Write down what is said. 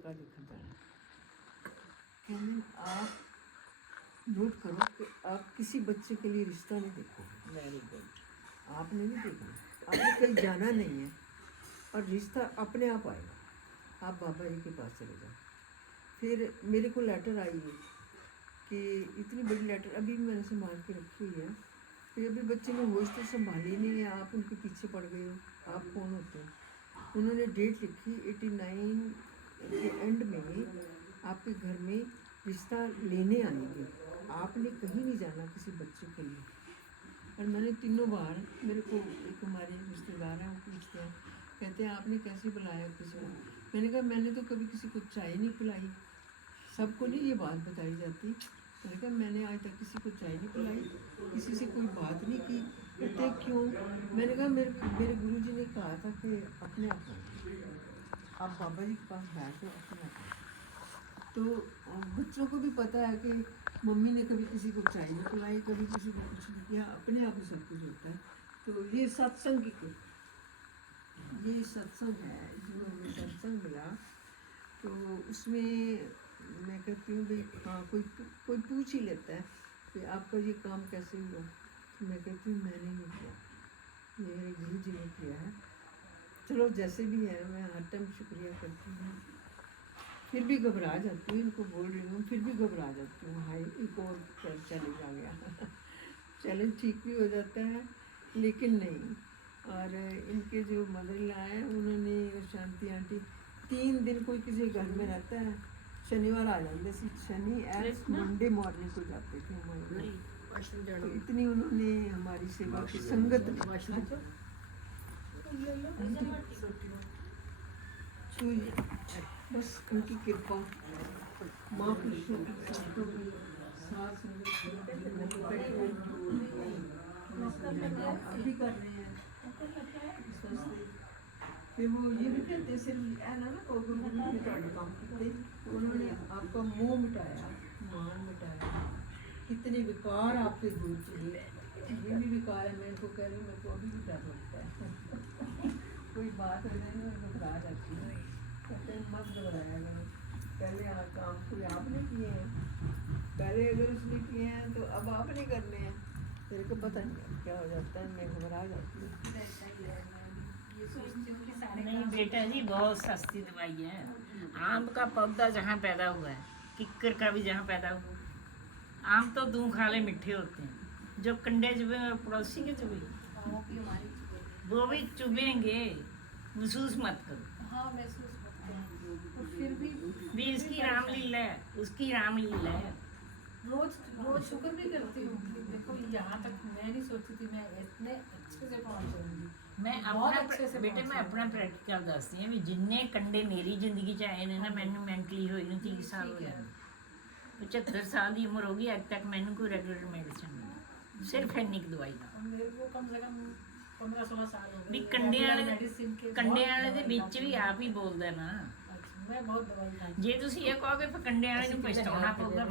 लड़का देखा जाना। कहने आप नोट करो कि आप किसी बच्चे के लिए रिश्ता नहीं देखोगे। Very good. आपने नहीं देखना, आपने कहीं जाना नहीं है और रिश्ता अपने आप आएगा। आप बाबा जी के पास चले जाओ। फिर मेरे को लेटर आई है कि इतनी बड़ी लेटर अभी भी मैंने संभाल के रखी हुई है कि अभी बच्चे ने होश तो संभाली नहीं है, आप उनके पीछे पड़ गए हो। आप कौन होते हैं? उन्होंने डेट लिखी 89 के एंड में आपके घर में रिश्ता लेने आएंगे। आपने कहीं नहीं जाना किसी बच्चे के लिए। और मैंने तीनों बार, मेरे को एक हमारे रिश्तेदार हैं, वो पूछते हैं, कहते हैं आपने कैसे बुलाया किसी को? मैंने कहा मैंने तो कभी किसी को चाय नहीं पिलाई। सबको नहीं ये बात बताई जाती। मैंने कहा मैंने आज तक किसी को चाय नहीं पिलाई, किसी से कोई बात नहीं की। कहते क्यों? मैंने कहा मेरे गुरुजी ने कहा था कि अपने आप हो। आप बाबा जी के पास बैठो, अपने आप हो। तो बच्चों को भी पता है कि मम्मी ने कभी किसी को चाय नहीं पिलाई, कभी किसी को कुछ नहीं किया, अपने आप ही सब कुछ होता है। तो ये सत्संग की, ये सत्संग है जो हमें सत्संग मिला। तो उसमें मैं कहती हूँ भाई हाँ, कोई पूछ ही लेता है कि आपका ये काम कैसे हुआ। तो मैं कहती हूँ मैंने नहीं किया, ये मेरे गुरु जी ने किया है। चलो जैसे भी है, मैं हर टाइम शुक्रिया करती हूँ। फिर भी घबरा जाती हूँ, इनको बोल रही हूँ, फिर भी घबरा जाती हूँ। हाय एक और चैलेंज आ गया। चैलेंज ठीक भी हो जाता है लेकिन नहीं। और इनके जो मदर इन लॉ हैं, उन्होंने और शांति आंटी 3 दिन कोई किसी घर में रहता है, शनिवार आ जाते थे, शनि एंड मंडे मॉर्निंग को जाते थे हमारे। तो इतनी उन्होंने हमारी सेवा की संगत छुई। बस उनकी कृपा, माँ कृष्ण की संतों की साथ संगत अभी कर रहे हैं इस वास्ते। फिर वो ये भी कहते सिर्फ है ना को काम करते, उन्होंने आपका मोह मिटाया, मान मिटाया, कितने विकार आपसे दूर किए। ये भी विकार है, मैं इनको कह रही हूँ, मेरे को अभी भी डर लगता है। कोई बात हो जाए ना घबरा जाती है। कहते हैं मत घबराया करो, पहले काम कोई आपने किए हैं, पहले अगर उसने किए हैं तो अब आपने करने हैं। मेरे को पता नहीं क्या हो जाता है, मैं घबरा जाती हूँ। नहीं बेटा जी, बहुत सस्ती दवाई है। आम का पौधा जहाँ पैदा हुआ है, किक्कर का भी जहाँ पैदा हुआ। आम तो दूं खा ले मीठे होते हैं, जो कंडे चुभे और पड़ोसी के चुभे वो भी चुभेंगे। महसूस मत करो। हाँ महसूस करते हैं, तो फिर भी इसकी रामलीला है, उसकी रामलीला है। रोज रोज शुक्र भी करती हूँ कि देखो यहाँ तक मैं नहीं सोची थी मैं इतने अच्छे से पहुँच जाऊंगी। मैं बहुत अपना अच्छे से बेटे मैं अपना प्रैक्टिकल दसदी हाँ भी जिन्ने कंडे मेरी जिंदगी च आए ने ना, मैनू मैंटली होई ਨੂੰ 30 साल हो गए। 75 साल की उम्र होगी, अब तक मैनू कोई रेगुलर मेडिसिन नहीं, सिर्फ इन्नी की दवाई और मेरे को कम से कम 15-16 साल हो भी गए कंडे वाले मेडिसिन के। कंडे वाले ਦੇ ਵਿੱਚ ਵੀ ਆਪ ਹੀ ਬੋਲਦਾ ਨਾ। मैं बहुत दवाई खाई। ਜੇ ਤੁਸੀਂ ਇਹ ਕਹੋਗੇ ਫਿਰ ਕੰਡੇ ਵਾਲੇ ਨੂੰ ਪਛਤਾਉਣਾ ਪਊਗਾ।